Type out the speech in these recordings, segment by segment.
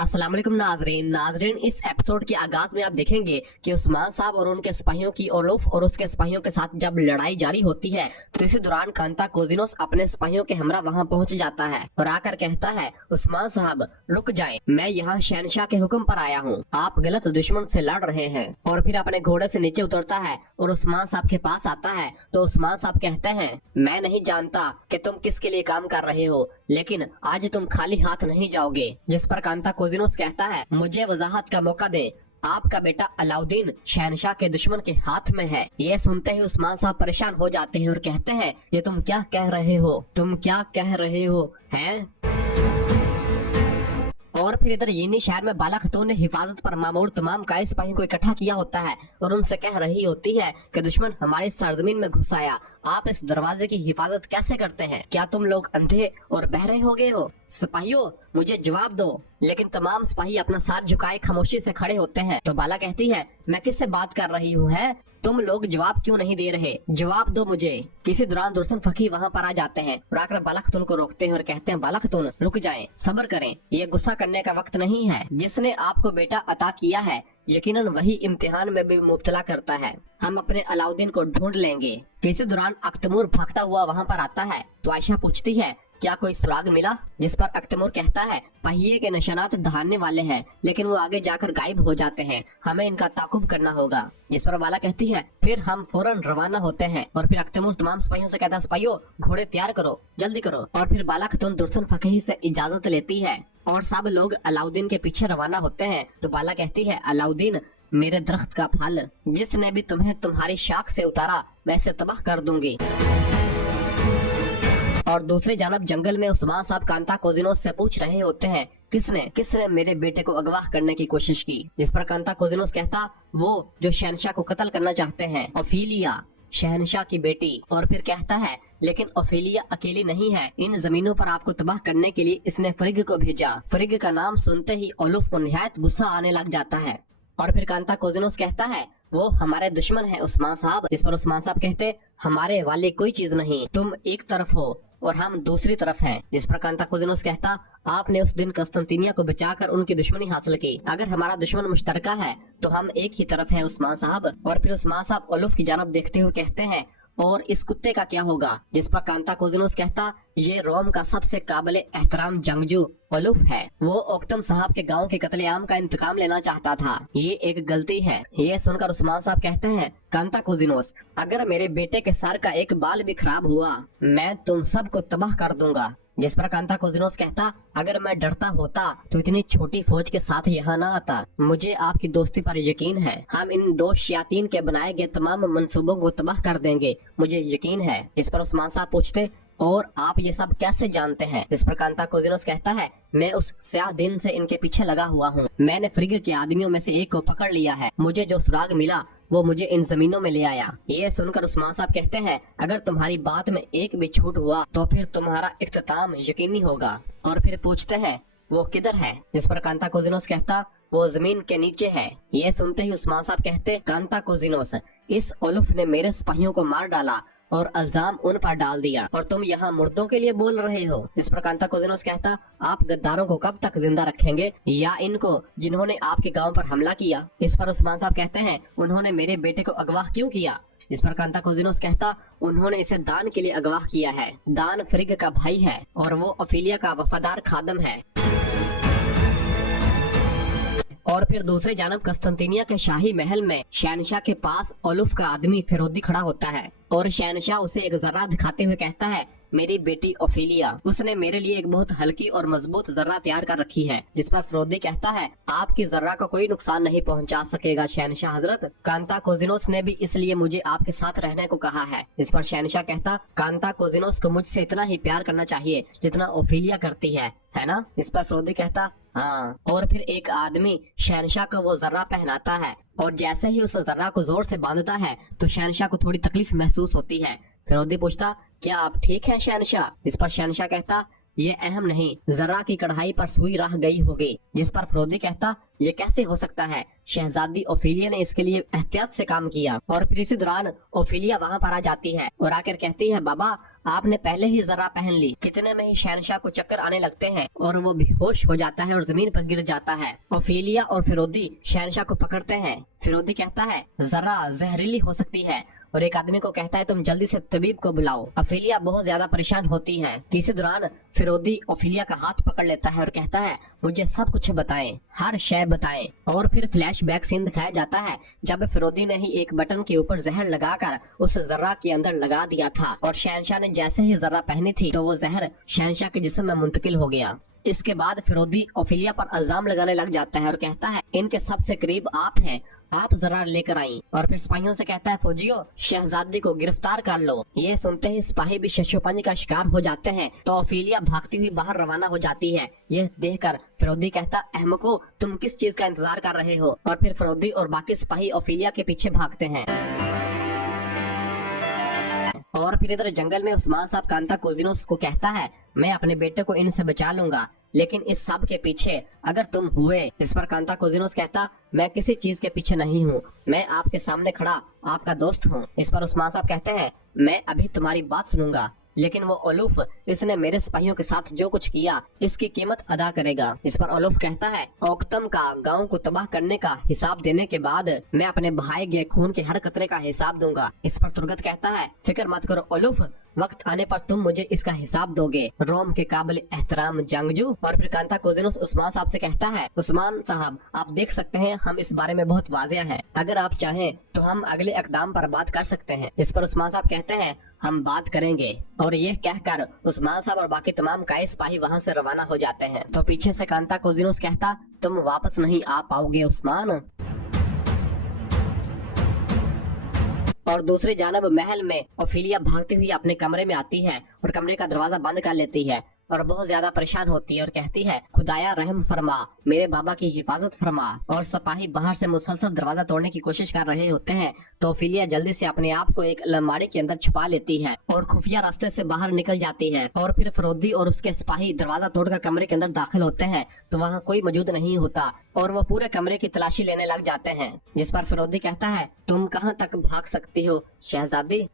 अस्सलाम वालेकुम नाजरीन, इस एपिसोड के आगाज में आप देखेंगे कि उस्मान साहब और उनके सिपाहियों की ओलुफ और उसके सिपाहियों के साथ जब लड़ाई जारी होती है तो इसी दौरान कांता कोजिनोस अपने सिपाहियों के हमरा वहां पहुंच जाता है और आकर कहता है, उस्मान साहब रुक जाएं, मैं यहाँ शहनशाह के हुक्म पर आया हूँ, आप गलत दुश्मन से लड़ रहे हैं। और फिर अपने घोड़े से नीचे उतरता है और उस्मान साहब के पास आता है तो उस्मान साहब कहते हैं, मैं नहीं जानता कि तुम किसके लिए काम कर रहे हो, लेकिन आज तुम खाली हाथ नहीं जाओगे। जिस पर कांता कोजिनोस कहता है, मुझे वजाहत का मौका दे, आपका बेटा अलाउद्दीन शहनशाह के दुश्मन के हाथ में है। ये सुनते ही उस्मान साहब परेशान हो जाते हैं और कहते हैं, ये तुम क्या कह रहे हो, तुम क्या कह रहे हो हैं? और फिर इधर यीनी शहर में बाला खतून ने हिफाजत पर मामूर तमाम कायद सिपाहियों को इकट्ठा किया होता है और उनसे कह रही होती है कि दुश्मन हमारी सरजमीन में घुस आया, आप इस दरवाजे की हिफाजत कैसे करते हैं? क्या तुम लोग अंधे और बहरे हो गए हो? सिपाहियों मुझे जवाब दो। लेकिन तमाम सिपाही अपना सर झुकाए खामोशी से खड़े होते हैं। तो बाला कहती है, मैं किससे बात कर रही हूँ है? तुम लोग जवाब क्यों नहीं दे रहे? जवाब दो मुझे। किसी दौरान दुर्सन फकी वहाँ पर आ जाते हैं और आकर बाला खतून को रोकते हैं और कहते हैं, बाला खतून रुक जाएं, सब्र करें, ये गुस्सा करने का वक्त नहीं है। जिसने आपको बेटा अता किया है यकीनन वही इम्तिहान में भी मुब्तला करता है। हम अपने अलाउद्दीन को ढूंढ लेंगे। किसी दौरान अख्तमूर भागता हुआ वहाँ पर आता है तो आयशा पूछती है, क्या कोई सुराग मिला? जिस पर अख्तमूर कहता है, पहिए के निशानात दहाड़ने वाले हैं लेकिन वो आगे जाकर गायब हो जाते हैं, हमें इनका ताकुब करना होगा। जिस पर बाला कहती है, फिर हम फौरन रवाना होते हैं। और फिर अख्तमूर तमाम सिपाहियों से कहता है, सिपाहियों घोड़े तैयार करो, जल्दी करो। और फिर बाला खतून दुर्सन फकीह से इजाजत लेती है और सब लोग अलाउद्दीन के पीछे रवाना होते हैं। तो बाला कहती है, अलाउद्दीन मेरे दरख्त का फल, जिसने भी तुम्हें तुम्हारी शाख से उतारा मैं इसे तबाह कर दूंगी। और दूसरी जानब जंगल में उस्मान साहब कांता कोजिनोस से पूछ रहे होते हैं, किसने मेरे बेटे को अगवा करने की कोशिश की? जिस पर कांता कोजिनोस कहता, वो जो शहनशाह को कत्ल करना चाहते हैं, ओफिलिया शहनशाह की बेटी। और फिर कहता है, लेकिन ओफिलिया अकेली नहीं है, इन जमीनों पर आपको तबाह करने के लिए इसने फ्रिग को भेजा। फ्रिग का नाम सुनते ही ओलुफ को निहायत गुस्सा आने लग जाता है। और फिर कांता कोजिनोस कहता है, वो हमारे दुश्मन है उस्मान साहब। इस पर उस्मान साहब कहते, हमारे वाले कोई चीज नहीं, तुम एक तरफ हो और हम दूसरी तरफ हैं। जिस पर कांता कोजिनोस कहता, आपने उस दिन कस्तंतीनिया को बचाकर उनकी दुश्मनी हासिल की, अगर हमारा दुश्मन मुश्तरका है तो हम एक ही तरफ हैं उस्मान साहब। और फिर उस्मान साहब ओलुफ की जानब देखते हुए कहते हैं, और इस कुत्ते का क्या होगा? जिस पर कांता कोजिनोस कहता, ये रोम का सबसे काबिल एहतराम जंगजू ओलुफ है, वो ओक्तम साहब के गांव के कत्लेआम का इंतकाम लेना चाहता था, ये एक गलती है। ये सुनकर उस्मान साहब कहते हैं, कांता कोजिनोस अगर मेरे बेटे के सर का एक बाल भी खराब हुआ मैं तुम सबको तबाह कर दूंगा। जिस पर कांता कोजिनोस कहता, अगर मैं डरता होता तो इतनी छोटी फौज के साथ यहाँ न आता। मुझे आपकी दोस्ती पर यकीन है, हम इन दो शयातीन के बनाए गए तमाम मंसूबों को तबाह कर देंगे, मुझे यकीन है। इस पर उस्मान साहब पूछते, और आप ये सब कैसे जानते हैं? इस पर कांता कोजिनोस कहता है, मैं उस स्याह दिन से इनके पीछे लगा हुआ हूँ, मैंने फ्रिग के आदमियों में से एक को पकड़ लिया है, मुझे जो सुराग मिला वो मुझे इन जमीनों में ले आया। ये सुनकर उस्मान साहब कहते हैं, अगर तुम्हारी बात में एक भी छूट हुआ तो फिर तुम्हारा इख्तिताम यकीनी होगा। और फिर पूछते हैं, वो किधर है? जिस पर कांता कोजिनोस कहता, वो जमीन के नीचे है। ये सुनते ही उस्मान साहब कहते, कांता कोजिनोस इस ओलुफ ने मेरे सिपाहियों को मार डाला और इल्जाम उन पर डाल दिया और तुम यहाँ मुर्दों के लिए बोल रहे हो। इस पर कांता कोजिनोस कहता, आप गद्दारों को कब तक जिंदा रखेंगे, या इनको जिन्होंने आपके गांव पर हमला किया? इस पर उस्मान साहब कहते हैं, उन्होंने मेरे बेटे को अगवा क्यों किया? इस पर कांता कोजिनोस कहता, उन्होंने इसे दान के लिए अगवा किया है। दान फ्रिग का भाई है और वो ओफिलिया का वफादार खादम है। और फिर दूसरे जानब कस्तंतीनिया के शाही महल में शहनशाह के पास ओलुफ का आदमी फिरोदी खड़ा होता है और शहनशाह उसे एक जर्रा दिखाते हुए कहता है, मेरी बेटी ओफिलिया, उसने मेरे लिए एक बहुत हल्की और मजबूत जर्रा तैयार कर रखी है। जिस पर फिरोदी कहता है, आपकी जर्रा को कोई नुकसान नहीं पहुंचा सकेगा शहनशाह हजरत, कांता कोजिनोस ने भी इसलिए मुझे आपके साथ रहने को कहा है। इस पर शहनशाह कहता, कांता कोजिनोस को मुझसे इतना ही प्यार करना चाहिए जितना ओफिलिया करती है ना? इस पर फिरोदी कहता, हाँ। और फिर एक आदमी शहनशाह को वो जर्रा पहनाता है और जैसे ही उस जर्रा को जोर से बांधता है तो शहनशाह को थोड़ी तकलीफ महसूस होती है। फिरोदी पूछता, क्या आप ठीक हैं शहनशाह? इस पर शहनशाह कहता, ये अहम नहीं, जरा की कढ़ाई पर सुई रह गई होगी। जिस पर फिरोदी कहता, ये कैसे हो सकता है, शहजादी ओफिलिया ने इसके लिए एहतियात से काम किया। और फिर इसी दौरान ओफिलिया वहाँ पर आ जाती है और आकर कहती है, बाबा आपने पहले ही जरा पहन ली। कितने में ही शहनशाह को चक्कर आने लगते हैं और वो बेहोश हो जाता है और जमीन पर गिर जाता है। ओफिलिया और फिरोदी शहनशाह को पकड़ते हैं। फिरोदी कहता है, जरा जहरीली हो सकती है, और एक आदमी को कहता है, तुम जल्दी से तबीब को बुलाओ। ओफिलिया बहुत ज्यादा परेशान होती है। इसी दौरान फिरोदी ओफिलिया का हाथ पकड़ लेता है और कहता है, मुझे सब कुछ बताएं, हर शय बताएं। और फिर फ्लैशबैक सीन दिखाया जाता है जब फिरोदी ने ही एक बटन के ऊपर जहर लगाकर उस जर्रा के अंदर लगा दिया था, और शहनशाह ने जैसे ही जर्रा पहनी थी तो वो जहर शहनशाह के जिस्म में मुंतकिल हो गया। इसके बाद फिरोदी ओफिलिया पर इल्जाम लगाने लग जाता है और कहता है, इनके सबसे करीब आप हैं, आप जरा लेकर आई। और फिर सिपाहियों से कहता है, फौजियों शहजादी को गिरफ्तार कर लो। ये सुनते ही सिपाही भी शशोपंज का शिकार हो जाते हैं। तो ओफिलिया भागती हुई बाहर रवाना हो जाती है। ये देखकर फिरोदी कहता, अहमको तुम किस चीज का इंतजार कर रहे हो। और फिर फिरोदी और बाकी सिपाही ओफिलिया के पीछे भागते हैं। और फिर इधर जंगल में उस्मान साहब कांता कोजिनोस को कहता है, मैं अपने बेटे को इनसे बचा लूंगा, लेकिन इस सब के पीछे अगर तुम हुए। इस पर कांता कोजिनोस कहता, मैं किसी चीज के पीछे नहीं हूँ, मैं आपके सामने खड़ा आपका दोस्त हूँ। इस पर उस्मान साहब कहते हैं, मैं अभी तुम्हारी बात सुनूंगा, लेकिन वो ओलूफ, इसने मेरे सिपाहियों के साथ जो कुछ किया इसकी कीमत अदा करेगा। इस पर ओलूफ कहता है, औकतम का गांव को तबाह करने का हिसाब देने के बाद मैं अपने बहाए गए खून के हर कतरे का हिसाब दूंगा। इस पर तुर्गत कहता है, फिक्र मत करो ओलूफ, वक्त आने पर तुम मुझे इसका हिसाब दोगे, रोम के काबिल एहतराम जंगजू। और फिर कांता कोजिनोस उस्मान साहब से कहता है, उस्मान साहब आप देख सकते हैं हम इस बारे में बहुत वाजिया हैं, अगर आप चाहें तो हम अगले इकदाम पर बात कर सकते हैं। इस पर उस्मान साहब कहते हैं, हम बात करेंगे। और ये कहकर उस्मान साहब और बाकी तमाम काये सिपाही वहाँ से रवाना हो जाते हैं। तो पीछे से कांता कोजिनोस कहता, तुम वापस नहीं आ पाओगे उस्मान। और दूसरी जानब महल में ओफिलिया भागती हुई अपने कमरे में आती है और कमरे का दरवाजा बंद कर लेती है और बहुत ज्यादा परेशान होती है और कहती है, खुदाया रहम फरमा, मेरे बाबा की हिफाजत फरमा। और सिपाही बाहर से मुसलसल दरवाजा तोड़ने की कोशिश कर रहे होते हैं। तो ओफिलिया जल्दी से अपने आप को एक अलमारी के अंदर छुपा लेती है और खुफिया रास्ते से बाहर निकल जाती है। और फिर फिरोदी और उसके सिपाही दरवाजा तोड़कर कमरे के अंदर दाखिल होते हैं तो वहाँ कोई मौजूद नहीं होता और वो पूरे कमरे की तलाशी लेने लग जाते हैं। जिस पर फिरोदी कहता है, तुम कहाँ तक भाग सकती हो शहजादी।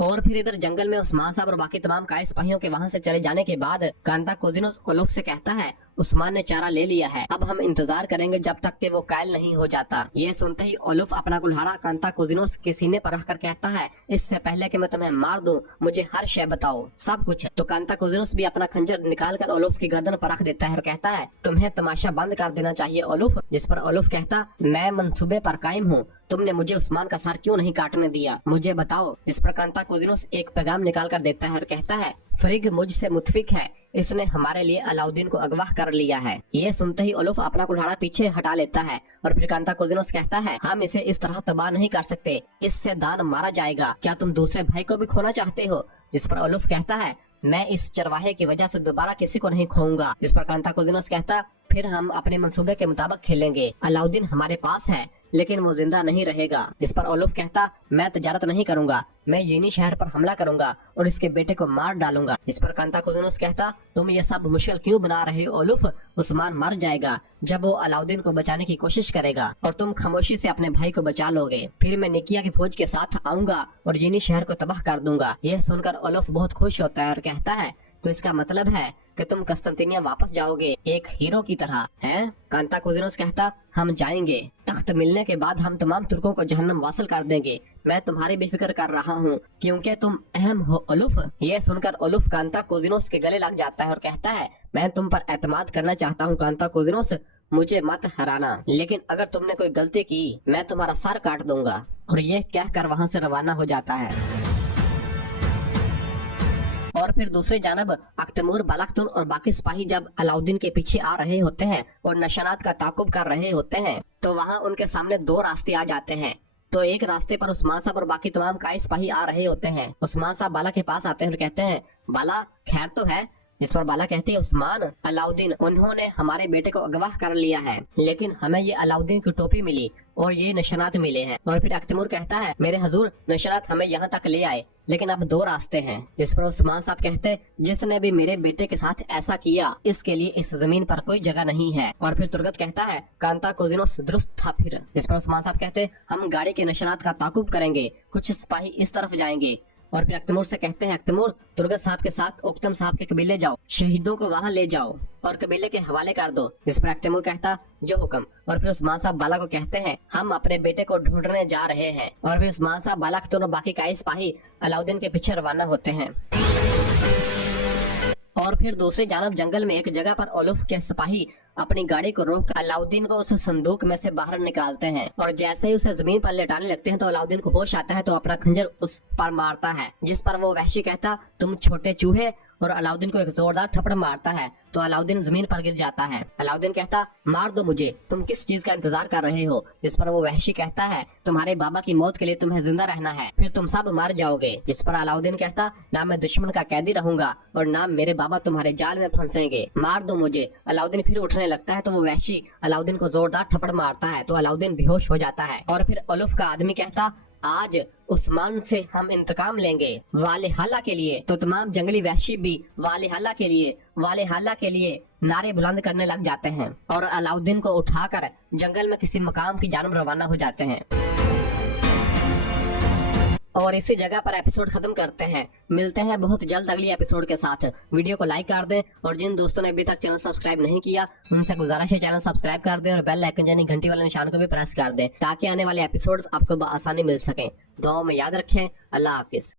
और फिर इधर जंगल में उस्मान साहब और बाकी तमाम काये सिपाहियों के वहाँ से चले जाने के बाद कांता कोजिनोस ओलूफ से कहता है, उस्मान ने चारा ले लिया है, अब हम इंतजार करेंगे जब तक कि वो कायल नहीं हो जाता। ये सुनते ही ओलूफ अपना कुल्हाड़ा कांता कोजिनोस के सीने पर रखकर कहता है, इससे पहले कि मैं तुम्हें मार दूं, मुझे हर शय बताओ, सब कुछ। तो कांता कोजिनोस भी अपना खंजर निकाल कर ओलूफ की गर्दन पर रख देता है और कहता है, तुम्हें तमाशा बंद कर देना चाहिए ओलूफ। जिस पर ओलूफ कहता, मैं मंसूबे पर कायम हूँ, तुमने मुझे उस्मान का सर क्यों नहीं काटने दिया, मुझे बताओ। इस पर कांता कोजिनोस एक पैगाम निकाल कर देता है और कहता है, फ्रिग मुझसे मुतफिक है, इसने हमारे लिए अलाउद्दीन को अगवा कर लिया है। ये सुनते ही ओलूफ अपना कुल्हाड़ा पीछे हटा लेता है और फिर कांता कोजिनोस कहता है, हम इसे इस तरह तबाह नहीं कर सकते, इससे दान मारा जाएगा, क्या तुम दूसरे भाई को भी खोना चाहते हो। जिस पर ओलूफ कहता है, मैं इस चरवाहे की वजह से दोबारा किसी को नहीं खोऊंगा। इस पर कांता कोजिनोस कहता, फिर हम अपने मंसूबे के मुताबिक खेलेंगे, अलाउद्दीन हमारे पास है लेकिन वो जिंदा नहीं रहेगा। जिस पर ओलूफ कहता, मैं तजारत नहीं करूंगा, मैं यीनी शहर पर हमला करूंगा और इसके बेटे को मार डालूंगा। इस पर कांता कोजिनोस कहता, तुम ये सब मुश्किल क्यों बना रहे हो ओलूफ, उस्मान मर जाएगा जब वो अलाउद्दीन को बचाने की कोशिश करेगा और तुम खामोशी से अपने भाई को बचा लोगे। फिर मैं निकिया की फौज के साथ आऊंगा और यीनी शहर को तबाह कर दूंगा। यह सुनकर ओलूफ बहुत खुश होता है और कहता है, तो इसका मतलब है कि तुम कस्तंतिनिया वापस जाओगे एक हीरो की तरह, हैं? कांता कोजिनोस कहता, हम जाएंगे, तख्त मिलने के बाद हम तमाम तुर्कों को जहन्नम वासल कर देंगे, मैं तुम्हारी भी फिक्र कर रहा हूँ क्योंकि तुम अहम हो ओलूफ। ये सुनकर ओलूफ कांता कोजिनोस के गले लग जाता है और कहता है, मैं तुम पर एतमाद करना चाहता हूँ कांता कोजिनोस, मुझे मत हराना, लेकिन अगर तुमने कोई गलती की मैं तुम्हारा सर काट दूंगा। और ये कहकर वहाँ से रवाना हो जाता है। और फिर दूसरी जानब अख्तमूर बलख्तुन और बाकी सिपाही जब अलाउद्दीन के पीछे आ रहे होते हैं और निशानात का ताकुब कर रहे होते हैं तो वहाँ उनके सामने दो रास्ते आ जाते हैं। तो एक रास्ते पर उस्मान साहब और बाकी तमाम काये सिपाही आ रहे होते हैं। उस्मान साहब बाला के पास आते हैं और कहते हैं, बाला खैर तो है। जिस पर बाला कहती है, उस्मान, अलाउद्दीन उन्होंने हमारे बेटे को अगवा कर लिया है, लेकिन हमें ये अलाउद्दीन की टोपी मिली और ये निशानात मिले हैं। और फिर अख्तमूर कहता है, मेरे हजूर निशानात हमें यहाँ तक ले आए, लेकिन अब दो रास्ते हैं। जिस पर उस्मान साहब कहते, जिसने भी मेरे बेटे के साथ ऐसा किया इसके लिए इस जमीन पर कोई जगह नहीं है। और फिर तुर्गत कहता है, कांता कोजिनोस दुरुस्त था फिर। जिस पर उस्मान साहब कहते, हम गाड़ी के निशानात का ताकुब करेंगे, कुछ सिपाही इस तरफ जाएंगे। और फिर अख्तमूर से कहते हैं, अख्तमूर तुर्गत साहब के साथ ओक्तम साहब के कबीले जाओ, शहीदों को वहाँ ले जाओ और कबीले के हवाले कर दो। जिस पर अख्तमूर कहता, जो हुक्म। और फिर उस्मान साहब बाला को कहते हैं, हम अपने बेटे को ढूंढने जा रहे हैं। और फिर उस्मान साहब बाला और बाकी कई सिपाही अलाउद्दीन के पीछे रवाना होते हैं। और फिर दूसरी जानब जंगल में एक जगह पर ओलुफ के सिपाही अपनी गाड़ी को रोक कर अलाउद्दीन को उस संदूक में से बाहर निकालते हैं। और जैसे ही उसे जमीन पर लेटाने लगते हैं तो अलाउद्दीन को होश आता है तो अपना खंजर उस पर मारता है। जिस पर वो वहशी कहता, तुम छोटे चूहे, और अलाउद्दीन को एक जोरदार थप्पड़ मारता है तो अलाउद्दीन जमीन पर गिर जाता है। अलाउद्दीन कहता, मार दो मुझे, तुम किस चीज का इंतजार कर रहे हो। जिस पर वो वहशी कहता है, तुम्हारे बाबा की मौत के लिए तुम्हें जिंदा रहना है, फिर तुम सब मर जाओगे। जिस पर अलाउद्दीन कहता, ना मैं दुश्मन का कैदी रहूंगा और ना मेरे बाबा तुम्हारे जाल में फंसेंगे, मार दो मुझे। अलाउद्दीन फिर उठने लगता है तो वो वहशी अलाउद्दीन को जोरदार थप्पड़ मारता है तो अलाउद्दीन बेहोश हो जाता है। और फिर ओलुफ का आदमी कहता, आज उस्मान से हम इंतकाम लेंगे वाले हाला के लिए। तो तमाम जंगली वहशी भी वाले हाला के लिए, वाले हाला के लिए नारे बुलंद करने लग जाते हैं और अलाउद्दीन को उठाकर जंगल में किसी मकाम की जानब रवाना हो जाते हैं। और इसी जगह पर एपिसोड खत्म करते हैं। मिलते हैं बहुत जल्द अगली एपिसोड के साथ। वीडियो को लाइक कर दें और जिन दोस्तों ने अभी तक चैनल सब्सक्राइब नहीं किया उनसे गुजारिश है चैनल सब्सक्राइब कर दें और बेल आइकन यानी घंटी वाले निशान को भी प्रेस कर दें ताकि आने वाले एपिसोड्स आपको आसानी मिल सके। दुआ में याद रखें। अल्लाह हाफिज।